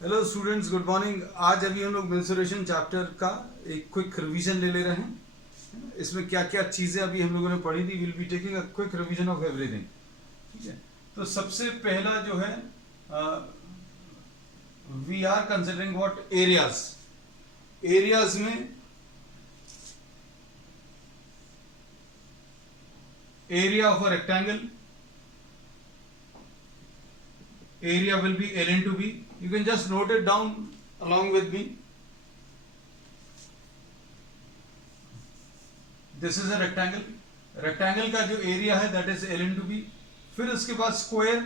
Hello students, good morning. आज अभी हम लोग मेंसुरेशन चैप्टर का एक क्विक रिवीजन ले रहे हैं। इसमें क्या क्या चीज़ें अभी हम लोगों ने पढ़ी थी, will be taking a quick revision of everything. ठीक है, तो सबसे पहला जो है we are considering what areas. Areas में area of a rectangle, area will be ln to b. You can just note it down along with me. This is a rectangle. rectangle का जो एरिया है that is ln to b. फिर उसके बाद square,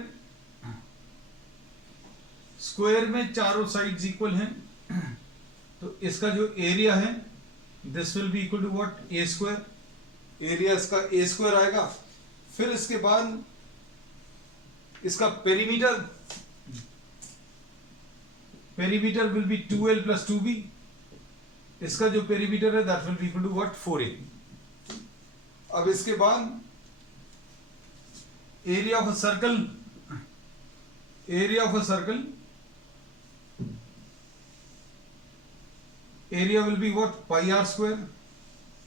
square में चारों sides equal हैं, तो इसका जो एरिया है this will be equal to what, a square. Area इसका ए स्क्वायर आएगा। फिर इसके बाद इसका perimeter, perimeter will be 2l plus 2b। इसका जो पेरीमीटर है that will be equal to what, 4a। अब इसके बाद area of a circle, area of a circle, area will be what, pi r square.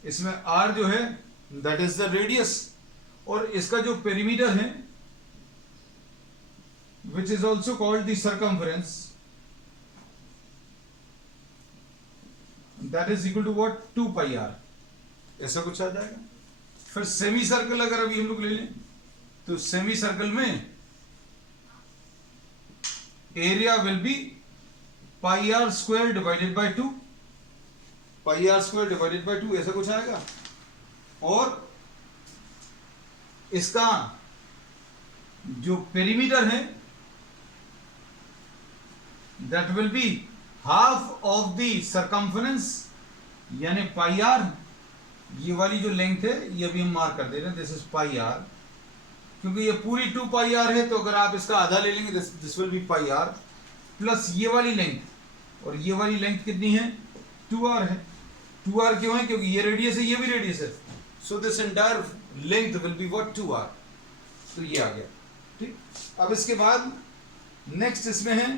इसमें r जो है that is the radius, और इसका जो पेरीमीटर है which is also called the circumference, that is equal to what, 2 pi r। ऐसा कुछ आ जाएगा। फिर सेमी सर्कल अगर अभी हम लोग ले लें तो सेमी सर्कल में area will be pi r square divided by 2, pi r square divided by 2 ऐसा कुछ आएगा। और इसका जो पेरीमीटर है that will be half of the circumference, यानी पाई आर। ये वाली जो लेंथ है ये अभी हम मार्क कर दे रहे हैं, दिस इज पाई आर, क्योंकि ये पूरी 2 पाई आर है, तो अगर आप इसका आधा ले लेंगे this will be pi r plus ये वाली लेंथ, और ये वाली लेंथ कितनी है, 2r है। 2r क्यों है, क्योंकि ये रेडियस है, ये भी रेडियस है, so this entire length will be what, 2r। तो ये आ गया। ठीक, अब इसके बाद नेक्स्ट इसमें है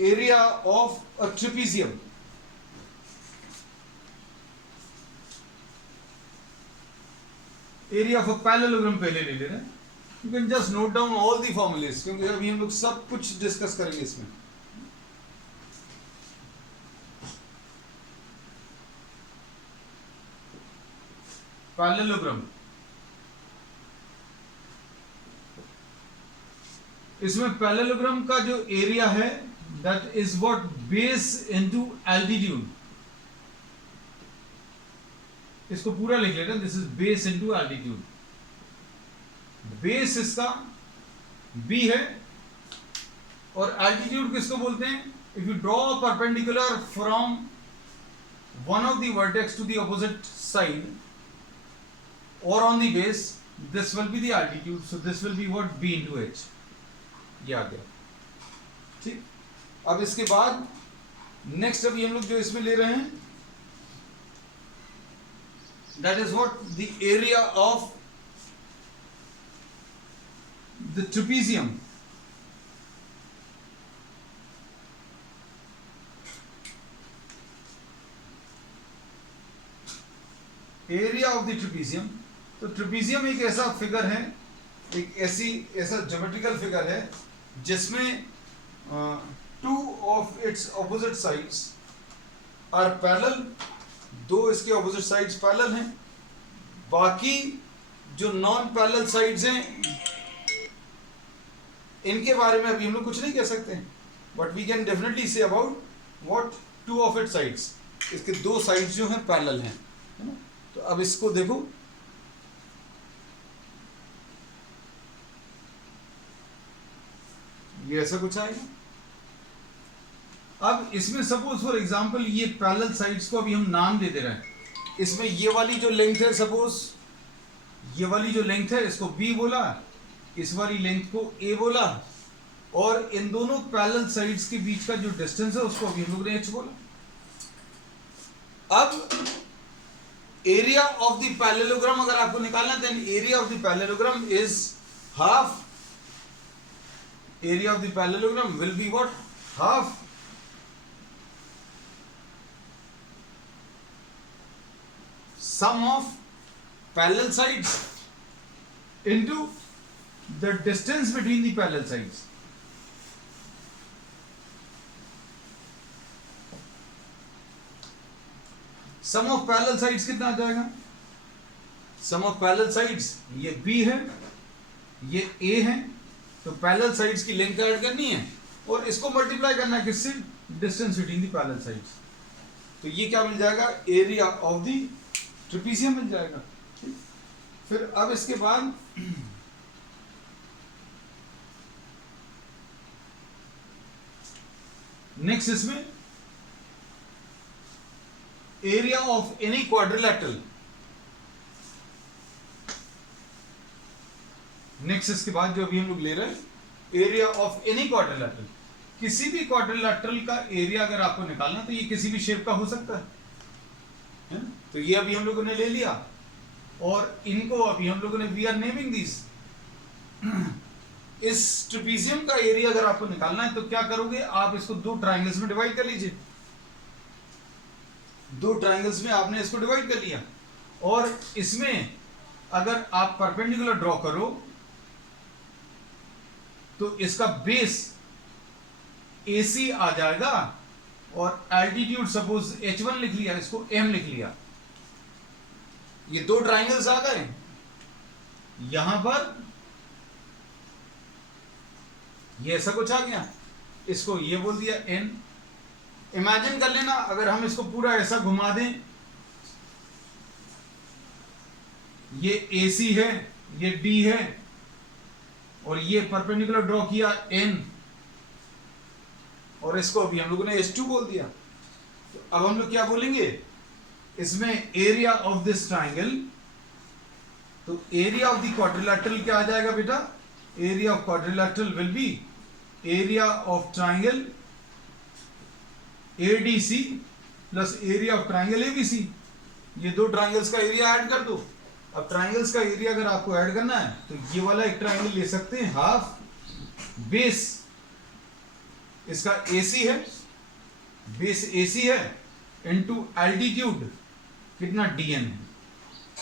area of a trapezium. Area of a parallelogram पहले ले रहे हैं। You can just note down all the formulas, क्योंकि अभी हम लोग सब कुछ डिस्कस करेंगे इसमें। पैरेललोग्राम, इसमें पैरेललोग्राम का जो एरिया है that is what, base into altitude। इसको पूरा लिख लेते हैं, this is base into altitude. Base इसका b है, और एल्टीट्यूड किसको बोलते हैं, if you draw perpendicular from one of the vertex to the opposite side और on the base, this will be the altitude, so this will be what, b into h। ये आ गया। ठीक, अब इसके बाद नेक्स्ट अभी हम लोग जो इसमें ले रहे हैं that is what, the area of the trapezium. Area of the trapezium, तो ट्रेपीजियम एक ऐसा फिगर है, एक ऐसा ज्योमेट्रिकल फिगर है जिसमें two of its opposite sides are parallel, दो इसके opposite sides parallel हैं, बाकी जो नॉन पैरेलल साइड्स हैं इनके बारे में अभी हम लोग कुछ नहीं कह सकते हैं, but we can definitely say about what, two of it sides, इसके दो साइड्स जो हैं पैरेलल हैं, है ना। तो अब इसको देखो, ये ऐसा कुछ आएगा। अब इसमें सपोज फॉर एग्जांपल ये पैरेलल साइड्स को अभी हम नाम दे रहे हैं। इसमें ये वाली जो लेंथ है, सपोज ये वाली जो लेंथ है इसको b बोला, इस वाली लेंथ को a बोला, और इन दोनों पैरेलल साइड्स के बीच का जो डिस्टेंस है उसको अभी हम लोग ने h बोला। अब एरिया ऑफ द पैरेललोग्राम अगर आपको निकालना, then area of the parallelogram is half, area of the parallelogram will be what, half sum of parallel sides into the distance between the parallel sides. Sum of parallel sides कितना आ जाएगा? Sum of parallel sides ये B है, ये A है, तो parallel sides की length add करनी है और इसको मल्टीप्लाई करना है किससे? Distance between the parallel sides. तो ये क्या मिल जाएगा? एरिया ऑफ द ट्रेपेजियम मिल जाएगा। फिर अब इसके बाद नेक्स्ट इसमें area of any quadrilateral. Next इसके बाद जो अभी हम लोग ले रहे हैं एरिया ऑफ एनी क्वाड्रिलैटरल, किसी भी क्वाड्रिलैटरल का एरिया अगर आपको निकालना तो ये किसी भी शेप का हो सकता है? तो ये अभी हम लोगों ने ले लिया और इनको अभी हम लोगों ने वी आर नेमिंग दिस। इस ट्रेपेजियम का एरिया अगर आपको निकालना है तो क्या करोगे? आप इसको दो ट्राइंगल्स में डिवाइड कर लीजिए। दो ट्राइंगल्स में आपने इसको डिवाइड कर लिया और इसमें अगर आप परपेंडिकुलर ड्रॉ करो तो इसका बेस AC आ जाएगा और एल्टीट्यूड सपोज H1 लिख लिया, इसको M लिख लिया। ये दो ट्राइंगल्स आ गए, यहां पर ये ऐसा कुछ आ गया, इसको ये बोल दिया N। इमेजिन कर लेना अगर हम इसको पूरा ऐसा घुमा दें, ये AC है, ये D है और ये परपेंडिकुलर ड्रॉ किया N और इसको अभी हम लोगों ने H2 बोल दिया। तो अब हम लोग क्या बोलेंगे इसमें? Area of this triangle. तो एरिया ऑफ द क्वाड्रिलैटरल क्या आ जाएगा बेटा? Area of quadrilateral will be area of triangle ADC plus area of triangle ABC। ये दो ट्राइंगल्स का एरिया ऐड कर दो। अब ट्राइंगल्स का एरिया अगर आपको ऐड करना है तो ये वाला एक ट्राइंगल ले सकते हैं, हाफ बेस इसका AC है, बेस AC है इनटू एल्टीट्यूड कितना DN है,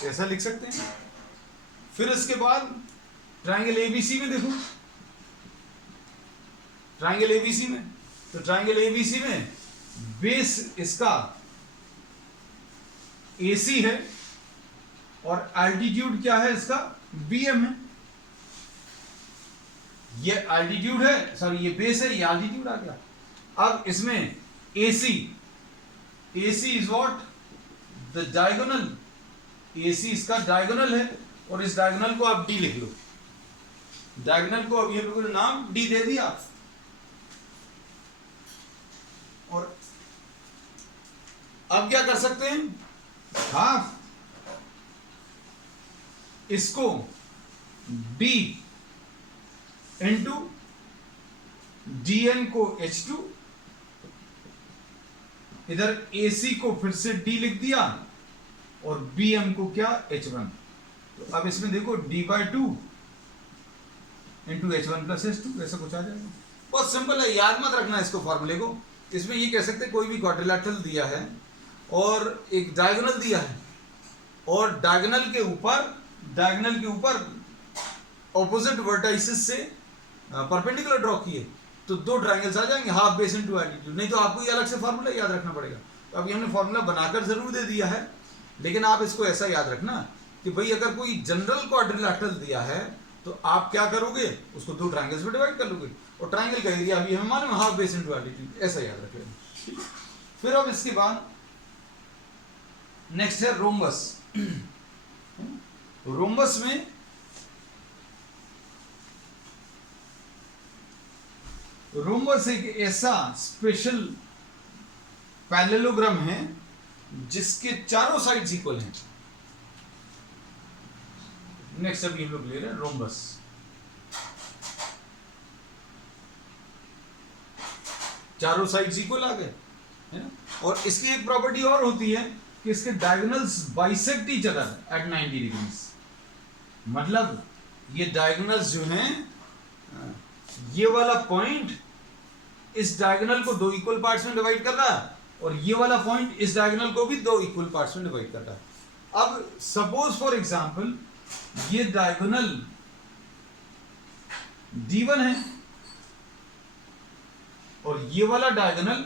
ऐसा लिख सकते हैं। फिर इसके बाद ट्राइंगल ABC में देखो, ट्राइंगल ABC में, तो ट्राइंगल ABC में बेस इसका AC है और एल्टीट्यूड क्या है इसका? BM है। ये एल्टीट्यूड है, सॉरी ये बेस है, ये एल्टीट्यूड आ गया। अब इसमें AC is what? The diagonal. AC इसका डायगोनल है और इस डायगोनल को आप D लिख लो। डायगोनल को अभी हम लोगों ने नाम D दे दिया और अब क्या कर सकते हैं? हाफ इसको D इंटू DN को H2, इधर AC को फिर से D लिख दिया और BM को क्या? H1। तो अब इसमें देखो D/2 into H1 plus H2 ऐसा कुछ आ जाएगा। बहुत सिंपल है, याद मत रखना इसको फॉर्मूले को। इसमें ये कह सकते हैं कोई भी क्वाड्रिलैटरल दिया है और एक डायगोनल दिया है और डायगोनल के ऊपर ऑपोजिट वर्टाइसेस से परपेंडिकुलर ड्रॉ किए तो दो ट्रायंगल्स आ जाएंगे, हाफ बेस इनटू एल्टीट्यूड। नहीं तो आपको ये अलग से फार्मूला याद रखना पड़ेगा। तो अभी हमने फार्मूला बनाकर जरूर दे दिया है, लेकिन आप इसको ऐसा याद रखना कि भाई अगर कोई जनरल क्वाड्रिलैटरल दिया है तो आप क्या करोगे? उसको दो ट्रायंगल्स में डिवाइड कर लोगे और ट्रायंगल का एरिया अभी हमें मालूम है, हाफ बेस इनटू एल्टीट्यूड, ऐसा याद रख लेना। फिर अब इसके बाद नेक्स्ट है रोम्बस। रोम्बस में रोम्बस एक ऐसा स्पेशल पैरेललोग्राम है जिसके चारों साइड्स इक्वल हैं। नेक्स्ट अभी हम लोग ले रहे हैं रोम्बस। चारों साइड्स इक्वल आ गए, है ना? और इसकी एक प्रॉपर्टी और होती है कि इसके diagonals bisect each other at 90 degrees. मतलब ये डायगोनल्स जो हैं, ये वाला पॉइंट इस डायगोनल को दो इक्वल पार्ट्स में डिवाइड कर रहा है और ये वाला पॉइंट इस डायगोनल को भी दो इक्वल पार्ट्स में डिवाइड कर रहा है। अब सपोज फॉर एग्जांपल ये डायगोनल D1 है और ये वाला डायगोनल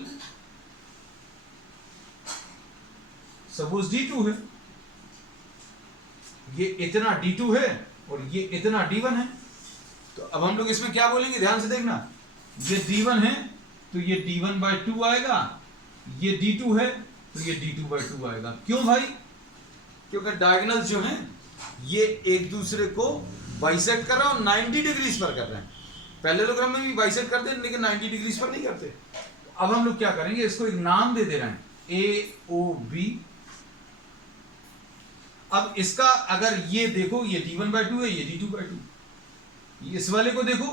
सपोज D2 है, ये इतना D2 है और ये इतना D1 है। तो अब हम लोग इसमें क्या बोलेंगे, ध्यान से देखना, ये D1 है तो ये D1/2 आएगा, ये D2 है तो ये D2/2 आएगा। क्यों भाई? क्योंकि डायगोनल्स जो हैं ये एक दूसरे को बाइसेक्ट कर रहे हैं और 90 डिग्रीज पर कर रहे हैं। पैरेललोग्राम में भी बाइसेक्ट करते हैं लेकिन 90 डिग्रीज पर नहीं करते। अब हम लोग क्या करेंगे, इसको एक नाम दे रहे हैं AOB। अब इसका अगर ये देखो, ये D1/2 है, ये D2/2, इस वाले को देखो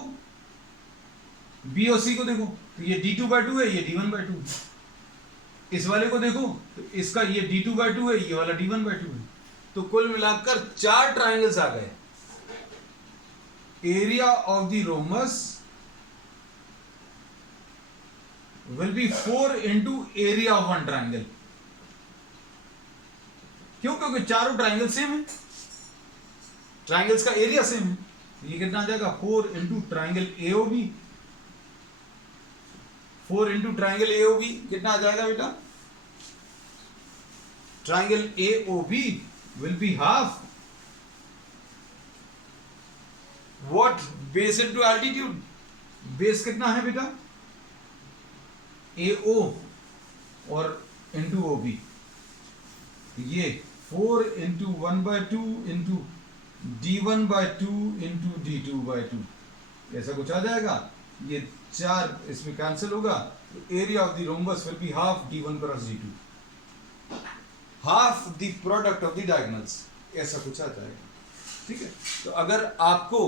B और C को देखो तो ये D2/2 है, ये D1/2, इस वाले को देखो तो इसका ये D2/2 है, ये वाला D1/2 है। तो कुल मिलाकर 4 ट्राइंगल्स आ गए। Area of the rhombus will be 4 into area of one triangle. क्यों? क्योंकि चारों ट्राइंगल सेम है, ट्राइंगल्स का एरिया सेम है। ये कितना आ जाएगा, 4 into triangle AOB। 4 into triangle AOB कितना आ जाएगा बेटा? Triangle AOB will be half what? Base into altitude। Base कितना है बेटा? AO और into OB। ये 4 into 1/2 into D1/2 into D2/2 ऐसा कुछ आ जाएगा। ये 4 इसमें कैंसिल होगा। Area of the rhombus will be half D1 cross D2, half the product of the diagonals, ऐसा कुछ आ जाएगा। ठीक है, तो अगर आपको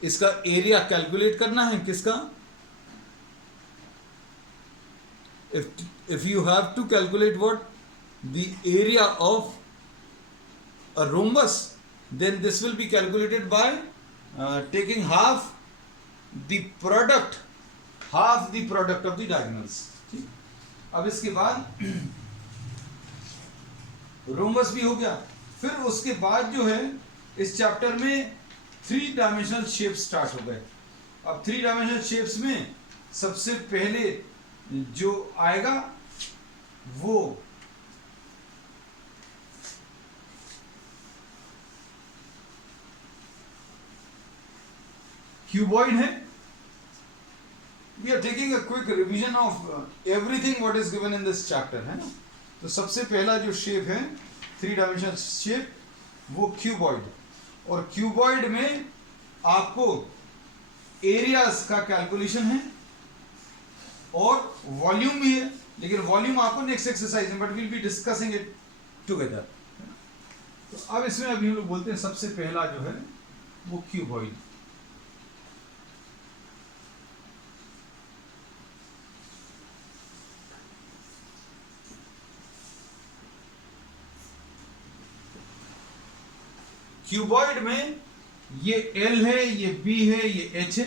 इसका एरिया कैलकुलेट करना है, किसका, if you have to calculate what the area of a rhombus, then this will be calculated by taking half the product of the diagonals। ठीक, अब इसके बाद रोम्बस भी हो गया। फिर उसके बाद जो है इस चैप्टर में 3 डायमेंशनल शेप्स स्टार्ट हो गए। अब 3 डायमेंशनल शेप्स में सबसे पहले जो आएगा वो क्यूबॉइड है। We are taking a quick revision of everything what is given in this chapter, है ना। तो सबसे पहला जो शेप है 3 डायमेंशनल शेप वो क्यूबॉइड, और क्यूबॉइड में आपको एरियाज का कैलकुलेशन है और वॉल्यूम भी है, लेकिन वॉल्यूम आपको नेक्स्ट एक्सरसाइज में, but will be discussing it together. तो अब इसमें अभी हम लोग बोलते हैं सबसे पहला जो है वो क्यूबॉइड। क्यूबॉइड में ये L है, ये B है, ये H है।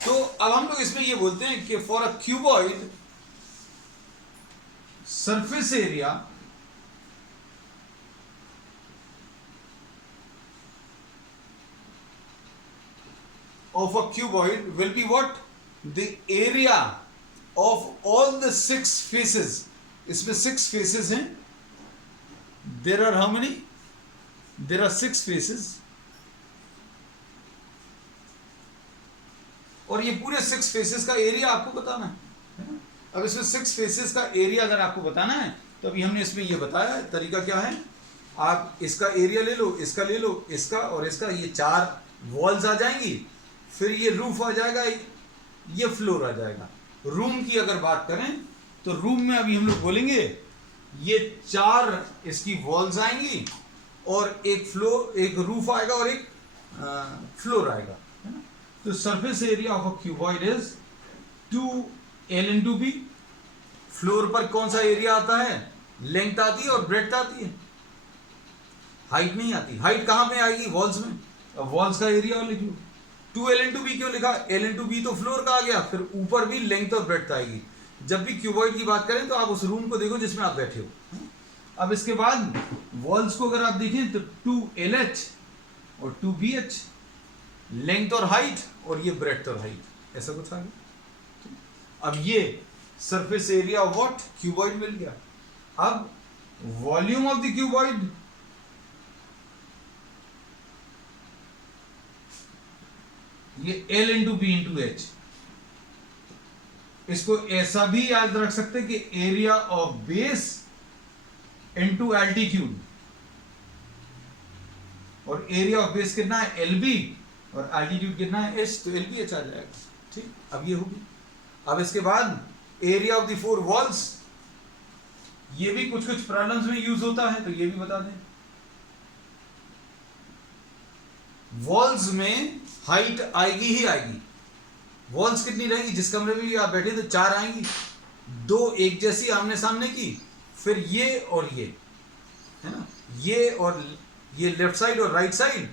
तो अब हम लोग इसमें ये बोलते हैं कि for a cuboid surface area of a cuboid will be what? The area of all the 6 faces। इसमें 6 faces हैं। There are how many? There are 6 faces। और ये पूरे 6 फेसेस का एरिया आपको बताना है। अब इसमें 6 फेसेस का एरिया अगर आपको बताना है तो अभी हमने इसमें ये बताया तरीका क्या है। आप इसका एरिया ले लो, इसका ले लो, इसका और इसका, ये 4 वॉल्स आ जाएंगी, फिर ये रूफ आ जाएगा, ये फ्लोर आ जाएगा। रूम की अगर बात करें तो रूम में अभी हम लोग बोलेंगे ये 4 इसकी वॉल्स आएंगी और एक फ्लोर, एक रूफ आएगा और एक फ्लोर आएगा। तो surface area of a cuboid is 2L into B। Floor पर कौन सा एरिया आता है? लेंथ आती है और ब्रेड्थ आती है, हाइट नहीं आती। हाइट कहां पे आएगी? वॉल्स में। अब वॉल्स का एरिया लिख लो। 2L into B क्यों लिखा? L into B तो फ्लोर का आ गया, फिर ऊपर भी लेंथ और ब्रेड्थ आएगी। जब भी क्यूबॉइड की बात करें तो आप उस रूम को देखो जिसमें आप बैठे हो। अब इसके बाद वॉल्स को अगर आप देखें तो 2LH और 2BH, लेंथ और हाइट, और ये ब्रेड्थ और हाइट, ऐसा कुछ आ गया। अब ये surface area of what, cuboid मिल गया। अब वॉल्यूम ऑफ द क्यूबॉइड, ये L into B into H. इसको ऐसा भी याद रख सकते हैं कि area of base into altitude, और एरिया ऑफ बेस कितना है LB और एल्टीट्यूड कितना है H, तो LBH आ जाएगा। ठीक, अब ये होगी। अब इसके बाद एरिया ऑफ द 4 वॉल्स, ये भी कुछ कुछ प्रॉब्लम्स में यूज होता है, तो ये भी बता दें। वॉल्स में हाइट आएगी ही आएगी। वॉल्स कितनी रहेगी, जिस कमरे में भी आप बैठे तो 4 आएंगी, 2 एक जैसी आमने सामने की, फिर ये और ये, है ना, ये और ये लेफ्ट साइड और राइट साइड,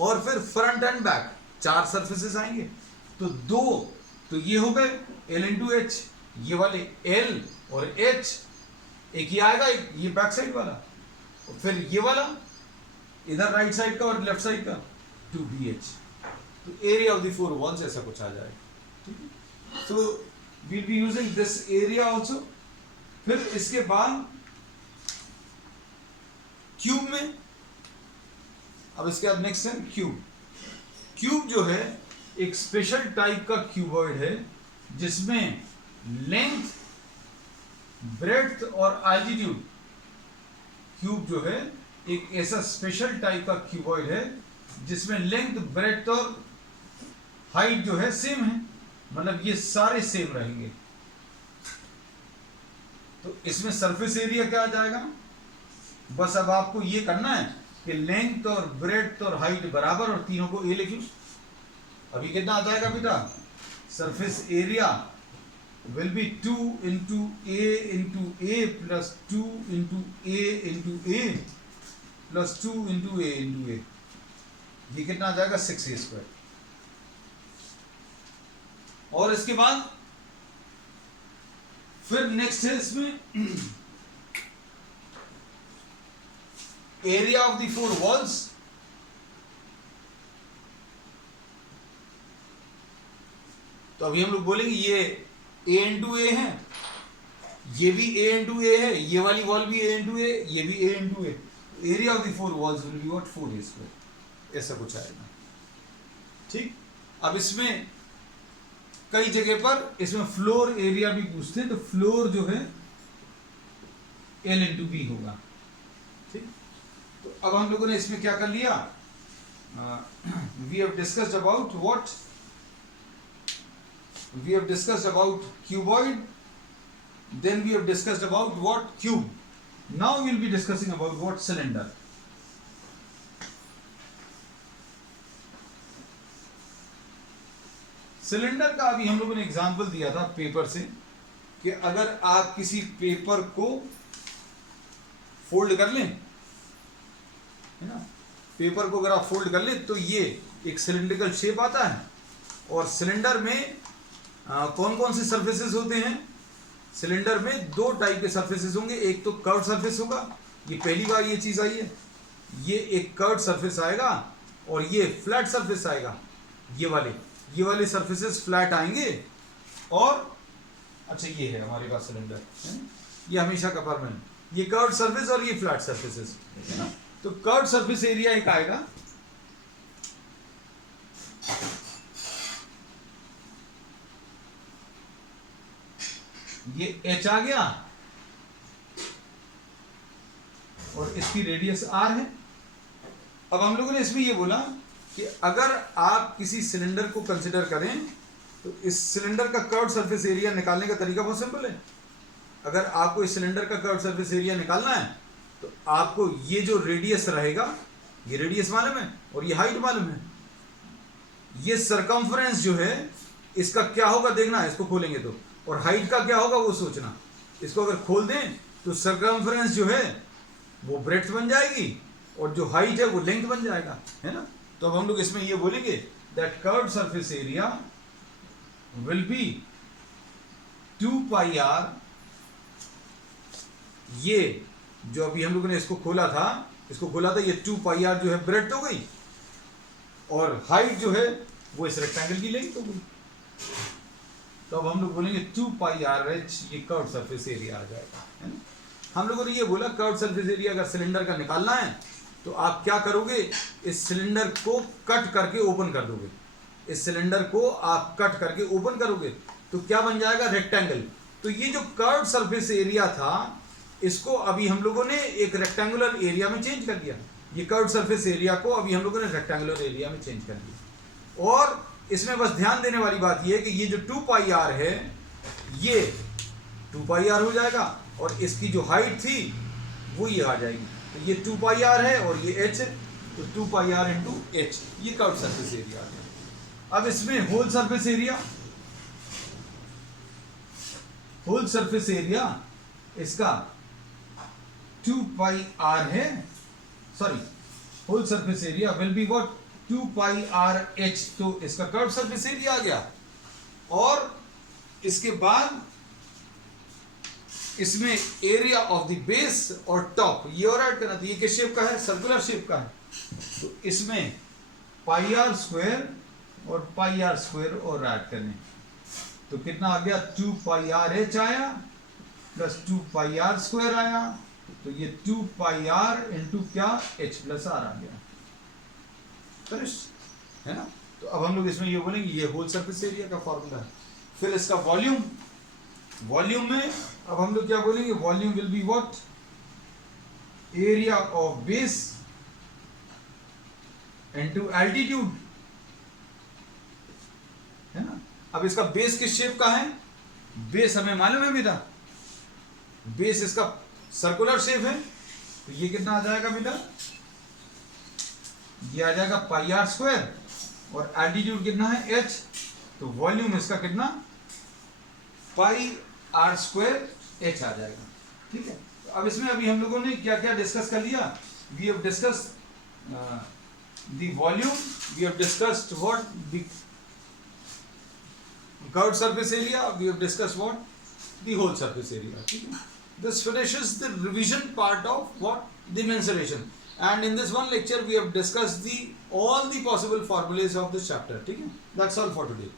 और फिर फ्रंट एंड बैक 4 सरफेसेस आएंगे। तो 2 तो ये हो गए L इंटू एच, ये वाले L और H, एक ये आएगा, एक ये बैक साइड वाला, और फिर ये वाला इधर राइट साइड का और लेफ्ट साइड का 2BH। तो एरिया ऑफ द 4 वॉल्स ऐसा कुछ आ जाएगा। ठीक है, तो we'll be using this area also। फिर इसके बाद क्यूब में, अब इसके बाद नेक्स्ट है क्यूब। क्यूब जो है एक स्पेशल टाइप का क्यूबॉइड है जिसमें लेंथ, ब्रेड्थ और एल्टीट्यूड, क्यूब जो है एक ऐसा स्पेशल टाइप का क्यूबॉइड है जिसमें लेंथ, ब्रेड्थ और हाइट जो है सेम है, मतलब ये सारे सेम रहेंगे। तो इसमें सरफेस एरिया क्या आ जाएगा, बस अब आपको ये करना है कि लेंथ और ब्रेड्थ और हाइट बराबर, और तीनों को ए लिख लो। अभी कितना आ जाएगा बेटा, surface area will be 2 into A plus 2 into A plus 2 into A। ये कितना आ जाएगा 6A²। और इसके बाद फिर नेक्स्ट है इसमें एरिया ऑफ द 4 वॉल्स। तो अभी हम लोग बोलेंगे ये A इंटू ए है, ये भी A इंटू ए है, ये वाली वॉल भी A इंटू ए, ये भी A into A. Area of the 4 walls will be what 4A², ऐसा कुछ आएगा। ठीक, अब इसमें कई जगह पर इसमें फ्लोर एरिया भी पूछते हैं, तो फ्लोर जो है L इंटू बी होगा। ठीक, तो अब हम लोगों ने इसमें क्या कर लिया, we have discussed about what, we have discussed about cuboid, then we have discussed about what, cube. Now we will be discussing about what, cylinder. Cylinder का अभी हम लोगों ने एग्जांपल दिया था पेपर से, कि अगर आप किसी पेपर को फोल्ड कर लें, है ना, पेपर को अगर आप फोल्ड कर लें तो ये एक सिलिंड्रिकल शेप आता है। और सिलेंडर में कौन कौन से सरफेसेस होते हैं, सिलेंडर में 2 टाइप के सरफेसेस होंगे, एक तो कर्व सरफेस होगा, ये पहली बार ये चीज आई है, ये एक कर्व सरफेस आएगा, और ये फ्लैट सरफेस आएगा, ये वाले सरफेसेस फ्लैट आएंगे। और अच्छा ये है हमारे पास सिलेंडर, ये हमेशा का परमानेंट, ये कर्व सरफेस और ये फ्लैट सरफेसेस, है ना। तो कर्व सरफेस एरिया एक आएगा, ये H आ गया, और इसकी रेडियस R है। अब हम लोगों ने इसमें ये बोला कि अगर आप किसी सिलेंडर को कंसिडर करें तो इस सिलेंडर का कर्व सरफेस एरिया निकालने का तरीका बहुत सिंपल है। अगर आपको इस सिलेंडर का कर्व सरफेस एरिया निकालना है तो आपको ये जो रेडियस रहेगा, ये रेडियस मालूम है और ये हाइट मालूम है, ये सरकमफ्रेंस जो है इसका क्या होगा देखना है, इसको खोलेंगे तो, और हाइट का क्या होगा वो सोचना। इसको अगर खोल दें तो सरकमफ्रेंस जो है वो ब्रेड्थ बन जाएगी और जो हाइट है वो लेंथ बन जाएगा, है ना। तो अब हम लोग इसमें ये बोलेंगे that curved surface area will be 2 pi r, ये जो अभी हम लोगों ने इसको खोला था, ये 2 पाई आर जो है ब्रेड्थ हो गई, और हाइट जो है वो इस रेक्टेंगल की लेंथ हो गई। तो अब हम लोग बोलेंगे 2 पाई आर एच, ये कर्व सरफेस एरिया आ जाएगा, है ना। हम लोगों ने ये बोला कर्व सरफेस एरिया अगर सिलेंडर का निकालना है तो आप क्या करोगे, इस सिलेंडर को कट करके ओपन कर दोगे, इस सिलेंडर को आप कट करके ओपन करोगे तो क्या बन जाएगा, रेक्टेंगल। तो ये जो कर्व सरफेस एरिया था इसको अभी हम लोगों ने एक रेक्टेंगुलर एरिया में चेंज कर दिया, ये कर्व सरफेस एरिया को अभी हम लोगों ने रेक्टेंगुलर एरिया में चेंज कर दिया। और इसमें बस ध्यान देने वाली बात ये है कि ये जो 2 पाई आर है ये 2 पाई आर हो जाएगा, और इसकी जो हाइट थी वो ये आ जाएगी, तो ये 2 पाई आर है और ये एच है, तो 2 पाई आर इंटू एच, ये कर्व सरफेस एरिया आ गया। अब इसमें होल सरफेस एरिया इसका 2 पाई आर है, sorry, whole surface area will be what, 2 pi r H, तो इसका कर्व सरफेस एरिया आ गया। और इसके बाद इसमें एरिया ऑफ द बेस और टॉप ये और ऐड करना, तो ये किस शेप का है, सर्कुलर शेप का है, तो इसमें पाई आर स्क्वायर और पाई आर स्क्वायर और ऐड करने, तो कितना आ गया, 2 पाई आर एच आया प्लस 2 पाई आर स्क्वायर आया, तो ये 2 पाई आर इंटू क्या, एच प्लस आर आ गया, फिनिश, है ना। तो अब हम लोग इसमें ये बोलेंगे ये होल सरफेस एरिया का फॉर्मूला है। फिर इसका वॉल्यूम में अब हम लोग क्या बोलेंगे, volume will be what, area of base into altitude, है ना। अब इसका बेस किस शेप का है, बेस हमें मालूम है बेटा, बेस इसका सर्कुलर शेप है, तो ये कितना आ जाएगा बेटा, ये आ जाएगा पाई आर स्क्वायर, और एल्टीट्यूड कितना है, एच, तो वॉल्यूम इसका कितना, पाई आर स्क्वायर एच आ जाएगा, ठीक है। तो अब इसमें अभी हम लोगों ने क्या क्या डिस्कस कर लिया, we have discussed the volume, we have discussed what the curved surface area, we have discussed what the whole surface area, ठीक है। This finishes the revision part of what, the mensuration, and in this one lecture we have discussed all the possible formulas of this chapter, ठीक है। That's all for today.